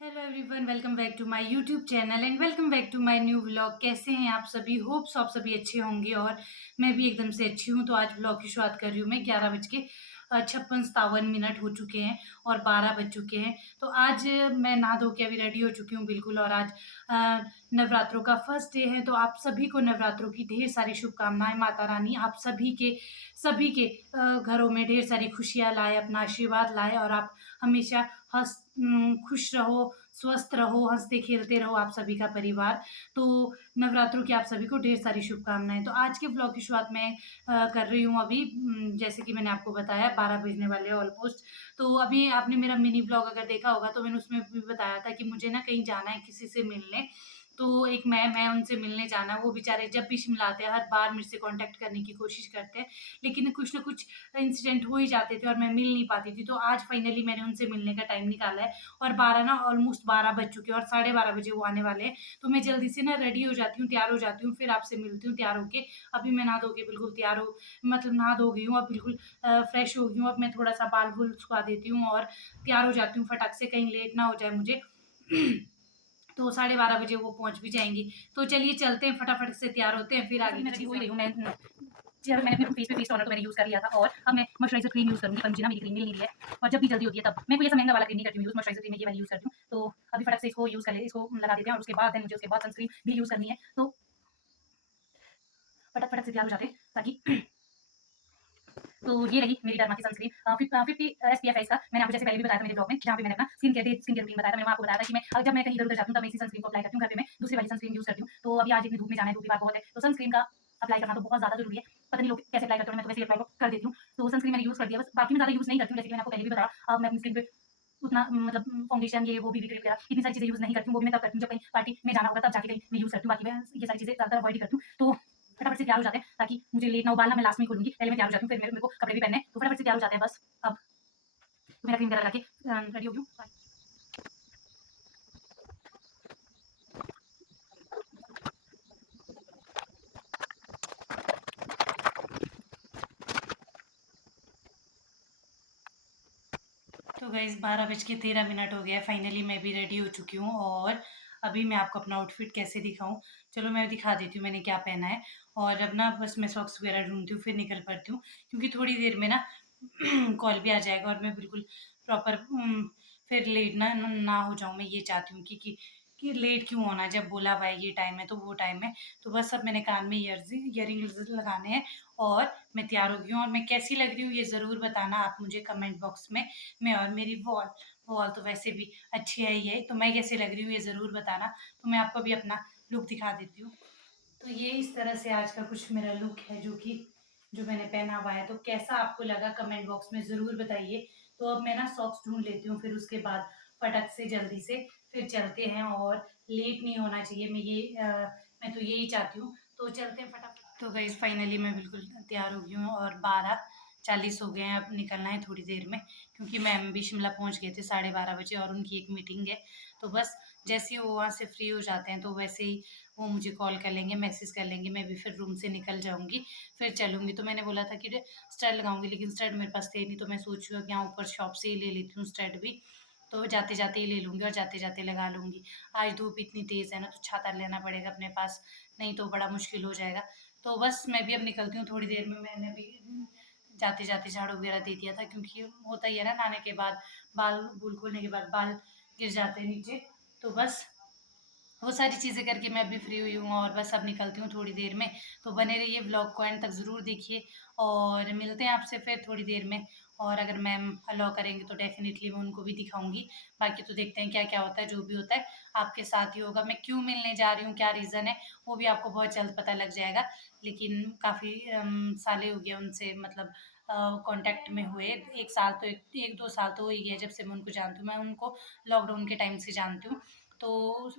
Hello everyone, welcome back to my YouTube channel and welcome back to my new vlog. कैसे हैं आप सभी? Hopes आप सभी अच्छे होंगे और मैं भी एकदम से अच्छी हूँ। तो आज व्लॉग की शुरुआत कर रही हूँ मैं। 11:56 हो चुके हैं और 12 बज चुके हैं। तो आज मैं नहा धो के अभी रेडी हो चुकी हूँ बिल्कुल। और आज अ, नवरात्रों का फर्स्ट डे है, तो आप सभी को नवरात्रों की ढेर सारी शुभकामनाएं। माता रानी आप सभी के घरों में ढेर सारी खुशियाँ लाए, अपना आशीर्वाद लाए और आप हमेशा खुश रहो, स्वस्थ रहो, हँसते खेलते रहो आप सभी का परिवार। तो नवरात्रों की आप सभी को ढेर सारी शुभकामनाएँ। तो आज के व्लॉग की शुरुआत मैं कर रही हूँ अभी। जैसे कि मैंने आपको बताया 12 बजने वाले हैं ऑलमोस्ट। तो अभी आपने मेरा मिनी व्लॉग अगर देखा होगा तो मैंने उसमें भी बताया था कि मुझे ना कहीं जाना है किसी से मिलने। तो एक मैं उनसे मिलने जाना है। वो बेचारे जब भी शिमलाते हैं हर बार मेरे से कॉन्टैक्ट करने की कोशिश करते हैं, लेकिन कुछ न कुछ इंसिडेंट हो ही जाते थे और मैं मिल नहीं पाती थी। तो आज फाइनली मैंने उनसे मिलने का टाइम निकाला है और 12 ना ऑलमोस्ट 12 बज चुके हैं और साढ़े 12 बजे वो आने वाले हैं। तो मैं जल्दी से ना रेडी हो जाती हूँ, तैयार हो जाती हूँ, फिर आपसे मिलती हूँ तैयार होके। अभी मैं नहा धो के बिल्कुल तैयार हो मतलब नहा धो गई हूँ, अब बिल्कुल फ्रेश हो गई हूँ। अब मैं थोड़ा-सा बाल-बूल सुखा देती हूँ और तैयार हो जाती हूँ फटाक से, कहीं लेट ना हो जाए मुझे। तो साढ़े 12 बजे वो पहुँच भी जाएँगी। तो चलिए चलते हैं, फटाफट से तैयार होते हैं, फिर आगे मैं रेडी हो ही रही हूँ। मैंने अपने फेस पे फेस टोनर तो मैंने यूज़ कर लिया था और अब मैं मॉइस्चराइज़र क्रीम यूज़ करूँगी। पंजीना मेरी क्रीम मिल नहीं रही है और जब भी जल्दी होती है तब। मैं कोई ऐसा महँगा वाला क्रीम नहीं करती हूँ यूज़, मॉइस्चराइज़र क्रीम है ये वाली यूज़ करती हूँ। तो अभी फटाक से इसको यूज़ कर ले इसको लगा देते हैं और उसके बाद देन मुझे उसके बाद सनस्क्रीन भी यूज़ करनी है। तो फटाक-फटाक से तैयार हो जाते हैं ताकि तो ये रही मेरी डर्मा की सनस्क्रीन 50 एसपीएफ है इसका। मैंने आपको जैसे पहले भी बताया था मेरे ब्लॉग में, जहाँ पे मैंने अपना स्किन केयर रूटीन बताया था। मैंने आपको बताया था कि मैं जब मैं कहीं इधर-उधर जाती हूँ तब मैं इसी सनस्क्रीन को अप्लाई करती हूँ। घर पे मैं दूसरी वाली सनस्क्रीन यूज़ करती हूँ। तो अभी आज इतनी धूप में जाना है, धूप की बात बहुत है, तो सनस्क्रीन का अप्लाई करना तो बहुत ज़्यादा ज़रूरी है। पता नहीं लोग कैसे अप्लाई करते हैं, मैं तो वैसे ही अप्लाई कर देती हूँ। तो सनस्क्रीन मैंने यूज़ कर दिया बस, बाकी मैं ज़्यादा यूज़ नहीं करती हूँ। जैसे कि मैंने आपको पहले भी बताया, अब मैं अपनी स्किन पे उतना मतलब फाउंडेशन ये वो बीबी क्रीम वगैरह इतनी सारी चीज़ें यूज़ नहीं करती हूँ। वो भी मैं तब करती हूँ जब कहीं पार्टी में जाना होगा, तब जाके कहीं मैं यूज़ करती हूँ। बाकी मैं ये सारी चीज़ें ज़्यादातर अवॉइड ही करती हूँ। तो फटाफट से तैयार हो जाते हैं ताकि मुझे लेट ना हो। बाल ना मैं लास्ट में ही खोलूँगी, पहले मैं तैयार हो जाती हूँ, फिर मेरे को कपड़े भी पहनने हैं। तो फटाफट से तैयार हो जाते हैं बस अब। तो मेरा क्रीम वगैरह लगा के रेडी हो गई हूँ। तो गाइज़ 12:13 हो गया है, फाइनली मैं भी रेडी हो चुकी हूँ और अभी मैं आपको अपना आउटफिट कैसे दिखाऊँ? चलो मैं दिखा देती हूँ मैंने क्या पहना है। और अब ना बस मैं सॉक्स वगैरह ढूँढती हूँ, फिर निकल पड़ती हूँ क्योंकि थोड़ी देर में ना कॉल भी आ जाएगा और मैं बिल्कुल प्रॉपर फिर लेट ना हो जाऊँ। मैं ये चाहती हूँ कि लेट क्यों होना है, जब बोला हुआ है ये टाइम है तो वो टाइम है। तो बस अब मैंने कान में ईयरिंग्स लगाने हैं और मैं तैयार हो गई हूँ। और मैं कैसी लग रही हूँ ये ज़रूर बताना आप मुझे कमेंट बॉक्स में। मैं और मेरी वॉल वॉल तो वैसे भी अच्छी है ही है, तो मैं कैसे लग रही हूँ ये ज़रूर बताना। तो मैं आपको भी अपना लुक दिखा देती हूँ। तो ये इस तरह से आज का कुछ मेरा लुक है जो मैंने पहना हुआ है। तो कैसा आपको लगा कमेंट बॉक्स में ज़रूर बताइए। तो अब मैं ना सॉक्स ढूँढ लेती हूँ, फिर उसके बाद फटक से जल्दी से फिर चलते हैं और लेट नहीं होना चाहिए। मैं तो यही चाहती हूँ। तो चलते हैं फटाफट। तो गाइज़ फाइनली मैं बिल्कुल तैयार हो गई हूँ और 12:40 हो गए हैं, अब निकलना है थोड़ी देर में क्योंकि मैम भी शिमला पहुँच गए थे 12:30 बजे और उनकी एक मीटिंग है। तो बस जैसे ही वो वहाँ से फ्री हो जाते हैं तो वैसे ही वो मुझे कॉल कर लेंगे, मैसेज कर लेंगे, मैं भी फिर रूम से निकल जाऊँगी, फिर चलूँगी। तो मैंने बोला था कि स्टड लगाऊँगी, लेकिन स्टड मेरे पास थे नहीं, तो मैं सोच रही हूँ कि यहाँ ऊपर शॉप से ही ले लेती हूँ स्टड भी। तो जाते-जाते ही ले लूँगी और जाते-जाते लगा लूँगी। आज धूप इतनी तेज़ है ना, तो छाता लेना पड़ेगा अपने पास, नहीं तो बड़ा मुश्किल हो जाएगा। तो बस मैं भी अब निकलती हूँ थोड़ी देर में। मैंने भी जाते-जाते झाड़ू वगैरह दे दिया था क्योंकि होता ही है ना, नहाने के बाद बाल-बूल खोलने के बाद बाल गिर जाते हैं नीचे। तो बस वो सारी चीज़ें करके मैं अभी फ्री हुई हूँ और बस अब निकलती हूँ थोड़ी देर में। तो बने रहिए, व्लॉग को एंड तक ज़रूर देखिए और मिलते हैं आपसे फिर थोड़ी देर में। और अगर मैम अलाउ करेंगे तो डेफ़िनेटली मैं उनको भी दिखाऊँगी। बाकी तो देखते हैं क्या-क्या होता है, जो भी होता है आपके साथ ही होगा। मैं क्यों मिलने जा रही हूँ, क्या रीज़न है, वो भी आपको बहुत जल्द पता लग जाएगा। लेकिन काफ़ी सालें हो गए उनसे मतलब कॉन्टैक्ट में हुए। 1 साल तो 1-2 साल तो हो ही गया जब से मैं उनको जानती हूँ। मैं उनको लॉकडाउन के टाइम से जानती हूँ। तो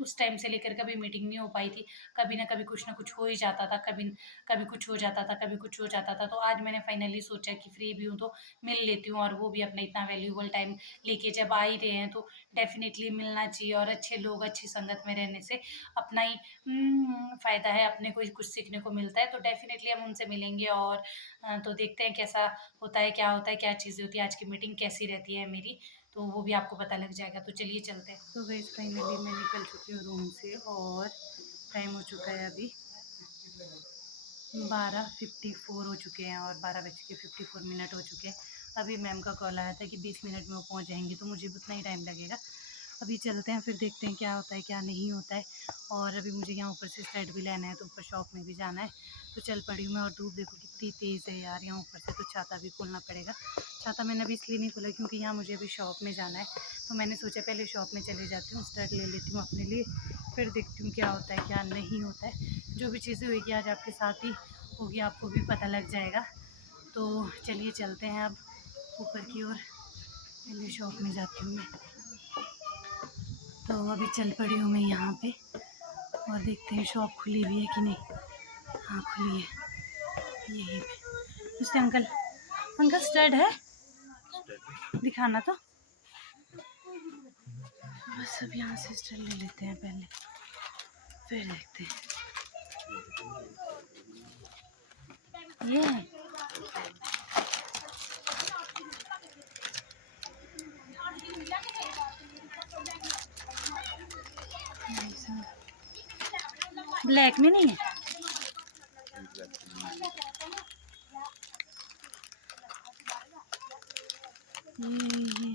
उस टाइम से लेकर कभी मीटिंग नहीं हो पाई थी। कभी न कभी कुछ न कुछ हो ही जाता था, कभी कभी कुछ हो जाता था, कभी कुछ हो जाता था। तो आज मैंने फाइनली सोचा कि फ्री भी हूँ तो मिल लेती हूँ और वो भी अपना इतना वैल्यूएबल टाइम लेके जब आ ही रहे हैं तो डेफ़िनेटली मिलना चाहिए। और अच्छे लोग, अच्छी संगत में रहने से अपना ही फ़ायदा है, अपने को ही कुछ सीखने को मिलता है। तो डेफ़िनेटली हम उनसे मिलेंगे और तो देखते हैं कैसा होता है, क्या चीज़ें होती है, आज की मीटिंग कैसी रहती है मेरी। तो वो भी आपको पता लग जाएगा। तो चलिए चलते हैं। तो गाइस फाइनली मैं निकल चुकी हूँ रूम से और टाइम हो चुका है अभी 12:54 हो चुके हैं और 12:54 हो चुके हैं। अभी मैम का कॉल आया था कि 20 मिनट में वो पहुंच जाएंगे, तो मुझे भी उतना ही टाइम लगेगा। अभी चलते हैं, फिर देखते हैं क्या होता है क्या नहीं होता है। और अभी मुझे यहाँ ऊपर से स्टड भी लेना है, तो ऊपर शॉप में भी जाना है। तो चल पड़ी हूँ मैं, और धूप देखो कितनी तेज़ है यार यहाँ ऊपर से, तो छाता भी खोलना पड़ेगा। छाता मैंने अभी इसलिए नहीं खोला क्योंकि यहाँ मुझे अभी शॉप में जाना है, तो मैंने सोचा पहले शॉप में चले जाती हूँ, स्टड ले लेती हूँ अपने लिए, फिर देखती हूँ क्या होता है क्या नहीं होता है। जो भी चीज़ें होगी आज आपके साथ ही होगी, आपको भी पता लग जाएगा। तो चलिए चलते हैं अब ऊपर की ओर, पहले शॉप में जाती हूँ मैं। तो अभी चल पड़ी हूँ मैं यहाँ पे, और देखते हैं शॉप खुली भी है कि नहीं। हाँ खुली है, यही पे। उससे अंकल अंकल स्टड है, दिखाना तो। बस अब यहाँ से स्टड ले लेते हैं पहले, फिर देखते हैं। ये ब्लैक में नहीं है, ये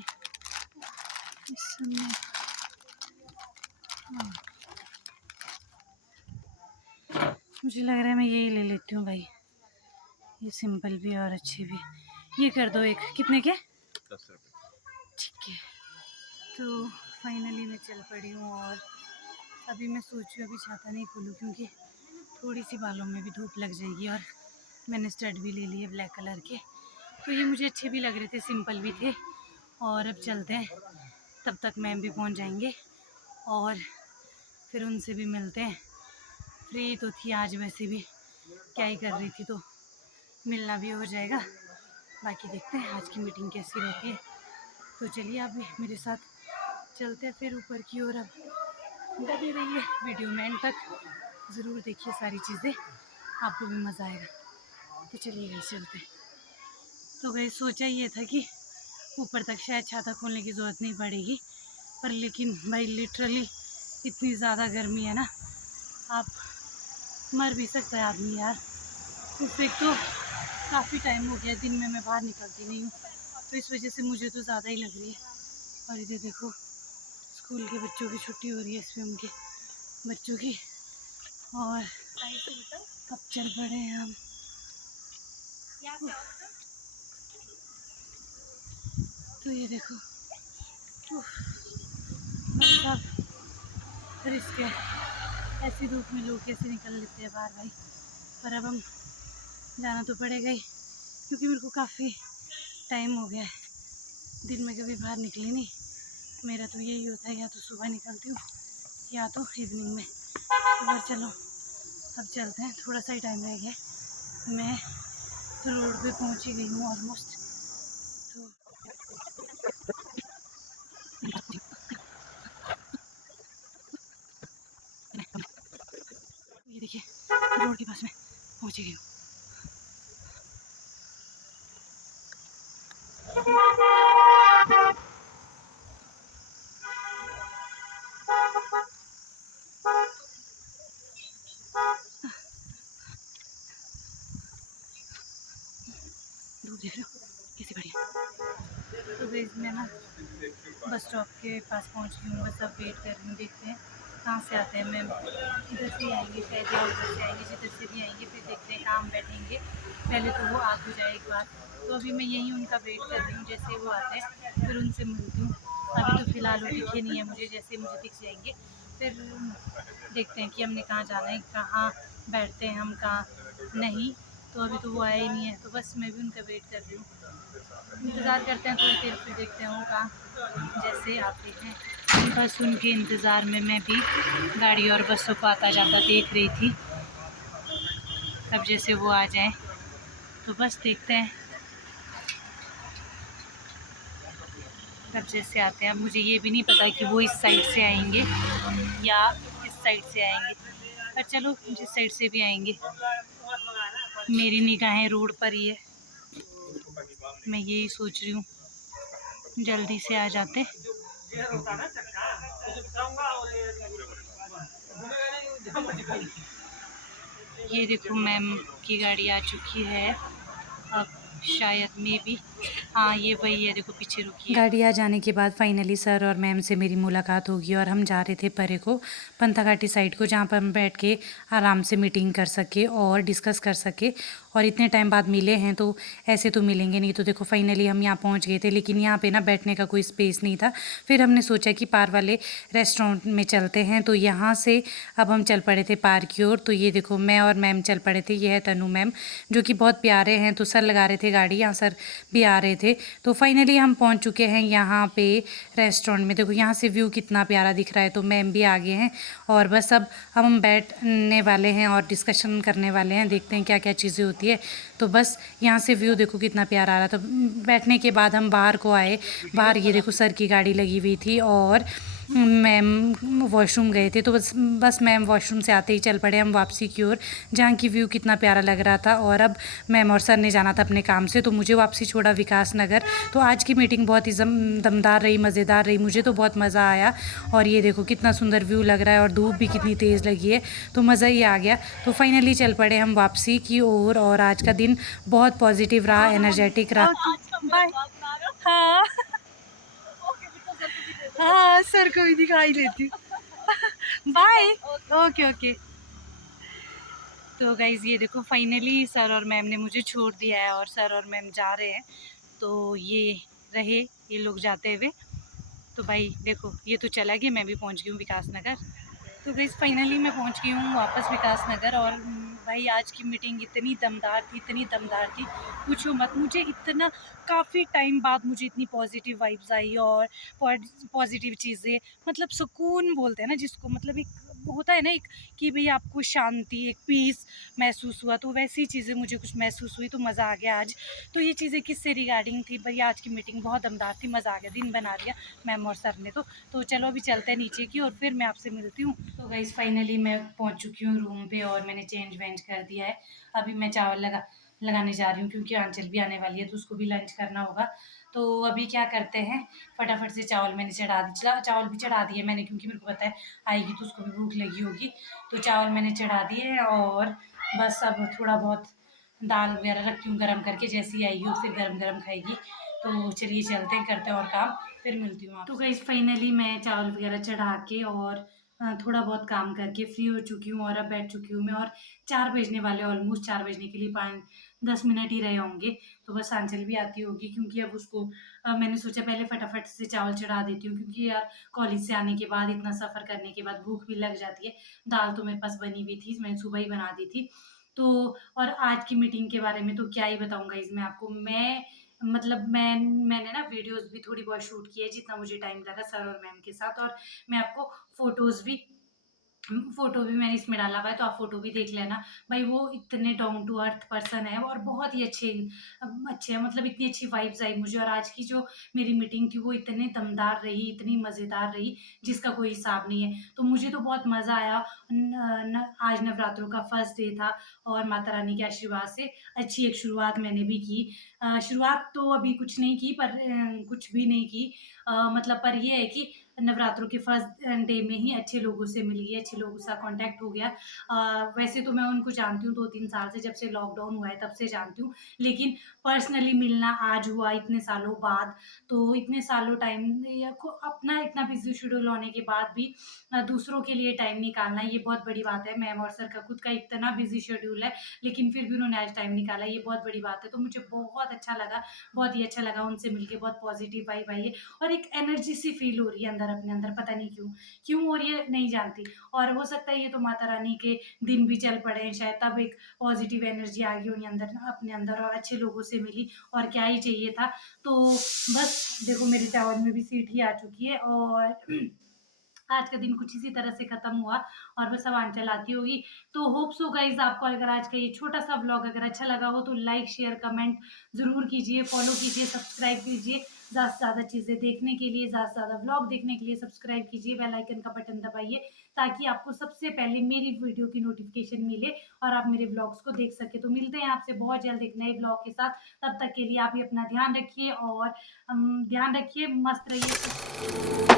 इस समय मुझे लग रहा है मैं यही ले लेती हूँ भाई, ये सिंपल भी और अच्छी भी। ये कर दो एक, कितने के? 10 रुपये। ठीक है। तो फाइनली मैं चल पड़ी हूँ, और अभी मैं सोच रही हूँ अभी छाता नहीं खोलूँ क्योंकि थोड़ी सी बालों में भी धूप लग जाएगी। और मैंने स्टड भी ले लिए ब्लैक कलर के, तो ये मुझे अच्छे भी लग रहे थे, सिंपल भी थे। और अब चलते हैं, तब तक मैम भी पहुँच जाएंगे और फिर उनसे भी मिलते हैं। फ्री तो थी आज वैसे भी, क्या ही कर रही थी, तो मिलना भी हो जाएगा। बाकी देखते हैं आज की मीटिंग कैसी रहती है। तो चलिए आप भी मेरे साथ चलते हैं फिर ऊपर की ओर। अब बने रहिए वीडियो में एंड तक, ज़रूर देखिए सारी चीज़ें, आपको भी मज़ा आएगा। तो चलिए गई चलते। तो गई सोचा ये था कि ऊपर तक शायद छाता खोलने की ज़रूरत नहीं पड़ेगी, पर लेकिन भाई लिटरली इतनी ज़्यादा गर्मी है ना, आप मर भी सकता है आदमी यार। उस एक तो काफ़ी टाइम हो गया दिन में मैं बाहर निकलती नहीं हूँ, तो इस वजह से मुझे तो ज़्यादा ही लग रही है। और इधर देखो स्कूल के बच्चों की छुट्टी हो रही है, इसमें उनके बच्चों की। और अब चल पड़े हैं हम। तो ये देखो सब रिस्क है, ऐसी धूप में लोग कैसे निकल लेते हैं बाहर भाई। पर अब हम जाना तो पड़ेगा ही, क्योंकि मेरे को काफ़ी टाइम हो गया है, दिन में कभी बाहर निकली नहीं। मेरा तो यही होता है, या तो सुबह निकलती हूँ या तो इवनिंग में। तो बस चलो अब चलते हैं, थोड़ा सा ही टाइम रह गया, मैं तो रोड पे पहुँच ही गई हूँ ऑलमोस्ट। तो ये देखिए रोड के पास में पहुँच ही गई हूँ। धूप देख लो कैसी बढ़िया। तो गाइस मैं ना बस स्टॉप के पास पहुंच गई हूँ, बस अब वेट कर रही हूँ, देखते हैं कहाँ से आते हैं। मैम इधर से आएंगे शायद, या उधर से आएंगे, जिधर से भी आएंगे, फिर देखते हैं कहाँ हम बैठेंगे। पहले तो वो आ तो जाए एक बार, तो अभी मैं यहीं उनका वेट कर रही हूँ, जैसे वो आते हैं फिर उनसे मिलती हूँ। अभी तो फ़िलहाल वो दिखे नहीं है मुझे, जैसे मुझे दिख जाएंगे फिर देखते हैं कि हमने कहाँ जाना है, कहाँ बैठते हैं हम, कहाँ नहीं। तो अभी तो वो आया ही नहीं है, तो बस मैं भी उनका वेट कर रही हूँ। इंतज़ार करते हैं थोड़ी देर, फिर देखते हैं वो कहाँ जैसे आते हैं। बस उनके इंतज़ार में मैं भी गाड़ी और बसों को आता जाता देख रही थी। अब जैसे वो आ जाए तो बस देखते हैं, अब जैसे आते हैं। अब मुझे ये भी नहीं पता कि वो इस साइड से आएंगे या इस साइड से आएंगे, पर चलो जिस साइड से भी आएंगे, मेरी निगाहें रोड पर ही है, मैं यही सोच रही हूँ। जल्दी से आ जाते। ये देखो मैम की गाड़ी आ चुकी है। अब शायद मे बी हाँ ये वही है, देखो पीछे रुकी है। गाड़ी आ जाने के बाद फाइनली सर और मैम से मेरी मुलाकात होगी और हम जा रहे थे परे को, पंथाघाटी साइड को, जहाँ पर हम बैठ के आराम से मीटिंग कर सके और डिस्कस कर सके। और इतने टाइम बाद मिले हैं तो ऐसे तो मिलेंगे नहीं। तो देखो फाइनली हम यहाँ पहुँच गए थे, लेकिन यहाँ पे ना बैठने का कोई स्पेस नहीं था। फिर हमने सोचा कि पार वाले रेस्टोरेंट में चलते हैं, तो यहाँ से अब हम चल पड़े थे पार की ओर। तो ये देखो मैं और मैम चल पड़े थे, ये है तनु मैम जो कि बहुत प्यारे हैं। तो सर लगा रहे थे गाड़ी, यहाँ सर भी आ रहे थे। तो फाइनली हम पहुँच चुके हैं यहाँ पे रेस्टोरेंट में। देखो यहाँ से व्यू कितना प्यारा दिख रहा है। तो मैम भी आगे हैं और बस अब हम बैठने वाले हैं और डिस्कशन करने वाले हैं, देखते हैं क्या क्या चीज़ें होती है। तो बस यहाँ से व्यू देखो कितना प्यारा आ रहा था। तो बैठने के बाद हम बाहर को आए। बाहर ये देखो सर की गाड़ी लगी हुई थी और मैम वॉशरूम गए थे। तो बस मैम वॉशरूम से आते ही चल पड़े हम वापसी की ओर, जहाँ की व्यू कितना प्यारा लग रहा था। और अब मैम और सर ने जाना था अपने काम से, तो मुझे वापसी छोड़ा विकास नगर। तो आज की मीटिंग बहुत ही दमदार रही, मज़ेदार रही, मुझे तो बहुत मज़ा आया। और ये देखो कितना सुंदर व्यू लग रहा है और धूप भी कितनी तेज़ लगी है, तो मज़ा ही आ गया। तो फाइनली चल पड़े हम वापसी की ओर और आज का दिन बहुत पॉजिटिव रहा, एनर्जेटिक रहा। बाय। हाँ हाँ सर को भी दिखाई देती हूँ। बाय। Okay okay. तो गाइज़ ये देखो फाइनली सर और मैम ने मुझे छोड़ दिया है और सर और मैम जा रहे हैं। तो ये रहे ये लोग जाते हुए। तो भाई देखो ये तो चला गया, मैं भी पहुंच गई हूँ विकास नगर। तो गाइस फाइनली मैं पहुंच गई हूँ वापस विकास नगर। और भाई आज की मीटिंग इतनी दमदार थी, इतनी दमदार थी, पूछो मत। मुझे इतना काफ़ी टाइम बाद मुझे इतनी पॉजिटिव वाइब्स आई और पॉजिटिव चीज़ें, मतलब सुकून बोलते हैं ना जिसको, मतलब एक होता है ना एक कि भाई आपको शांति, एक पीस महसूस हुआ। तो वैसी चीज़ें मुझे कुछ महसूस हुई, तो मज़ा आ गया आज। तो ये चीज़ें किससे रिगार्डिंग थी भाई, आज की मीटिंग बहुत दमदार थी, मज़ा आ गया, दिन बना दिया मैम और सर ने। तो चलो अभी चलते हैं नीचे की और फिर मैं आपसे मिलती हूँ। तो गाइस फाइनली मैं पहुँच चुकी हूँ रूम पे और मैंने चेंज वेंज कर दिया है। अभी मैं चावल लगाने जा रही हूँ क्योंकि आंचल भी आने वाली है तो उसको भी लंच करना होगा। तो अभी क्या करते हैं, फटाफट से चावल मैंने चढ़ा दी, चावल भी चढ़ा दिए मैंने क्योंकि मेरे को पता है आएगी तो उसको भी भूख लगी होगी। तो चावल मैंने चढ़ा दिए और बस अब थोड़ा बहुत दाल वगैरह रखती हूँ गर्म करके, जैसे ही आएगी फिर गर्म गर्म खाएगी। तो चलिए चलते हैं, करते हैं और काम, फिर मिलती हूँ आपसे। तो गाइस फाइनली मैं चावल वगैरह चढ़ा के और थोड़ा बहुत काम करके फ्री हो चुकी हूँ और अब बैठ चुकी हूँ मैं। और 4 बजने वाले, ऑलमोस्ट 4 बजने के लिए 5-10 मिनट ही रहे होंगे। तो बस आंचल भी आती होगी क्योंकि अब उसको मैंने सोचा पहले फटाफट से चावल चढ़ा देती हूँ क्योंकि यार कॉलेज से आने के बाद, इतना सफ़र करने के बाद भूख भी लग जाती है। दाल तो मेरे पास बनी हुई थी, मैंने सुबह ही बना दी थी। तो और आज की मीटिंग के बारे में तो क्या ही बताऊँ गाइस मैं आपको। मतलब मैंने ना वीडियोज़ भी थोड़ी बहुत शूट की है जितना मुझे टाइम लगा सर और मैम के साथ। और मैं आपको फ़ोटोज़ भी फ़ोटो भी मैंने इसमें डाला हुआ है, तो आप फ़ोटो भी देख लेना। भाई वो इतने डाउन टू अर्थ पर्सन है और बहुत ही अच्छे हैं, मतलब इतनी अच्छी वाइब्स आई मुझे। और आज की जो मेरी मीटिंग थी वो इतनी दमदार रही, इतनी मज़ेदार रही जिसका कोई हिसाब नहीं है। तो मुझे तो बहुत मज़ा आया। न न आज नवरात्रों का फर्स्ट डे था और माता रानी के आशीर्वाद से अच्छी एक शुरुआत मैंने भी की। शुरुआत तो अभी कुछ नहीं की, पर कुछ भी नहीं की, मतलब पर ये है कि नवरात्रों के फर्स्ट डे में ही अच्छे लोगों से मिल गई, अच्छे लोगों से कॉन्टैक्ट हो गया। वैसे तो मैं उनको जानती हूँ 2-3 साल से, जब से लॉकडाउन हुआ है तब से जानती हूँ, लेकिन पर्सनली मिलना आज हुआ इतने सालों बाद। तो इतने सालों टाइम या को अपना इतना बिज़ी शेड्यूल होने के बाद भी दूसरों के लिए टाइम निकालना, ये बहुत बड़ी बात है। मैम और सर का खुद का इतना बिज़ी शेड्यूल है, लेकिन फिर भी उन्होंने आज टाइम निकाला, ये बहुत बड़ी बात है। तो मुझे बहुत अच्छा लगा, बहुत ही अच्छा लगा उनसे मिलके, बहुत पॉज़िटिव वाइब आई है और एक एनर्जी सी फ़ील हो रही है अंदर, अपने अंदर, पता नहीं क्यों? क्यों हो रही है नहीं जानती। और हो सकता है ये तो माता रानी के दिन भी चल पड़े हैं शायद, तब एक पॉज़िटिव एनर्जी आ गई होगी अंदर, अपने अंदर, और अच्छे लोगों से मिली, और क्या ही चाहिए था। तो बस देखो मेरे चावल में भी सीटी आ चुकी है और आज का दिन कुछ इसी तरह से खत्म हुआ और बस अब आंचल आती होगी। तो होप सो गाइस आपको अगर आज का ये छोटा सा व्लॉग अगर अच्छा लगा हो तो लाइक शेयर कमेंट जरूर कीजिए, फॉलो कीजिए, सब्सक्राइब कीजिए। ज़्यादा से ज़्यादा चीज़ें देखने के लिए, ज़्यादा से ज़्यादा व्लॉग देखने के लिए सब्सक्राइब कीजिए, बेल आइकन का बटन दबाइए ताकि आपको सबसे पहले मेरी वीडियो की नोटिफ़िकेशन मिले और आप मेरे व्लॉग्स को देख सकें। तो मिलते हैं आपसे बहुत जल्द एक नए व्लॉग के साथ, तब तक के लिए आप भी अपना ध्यान रखिए और ध्यान रखिए, मस्त रहिए।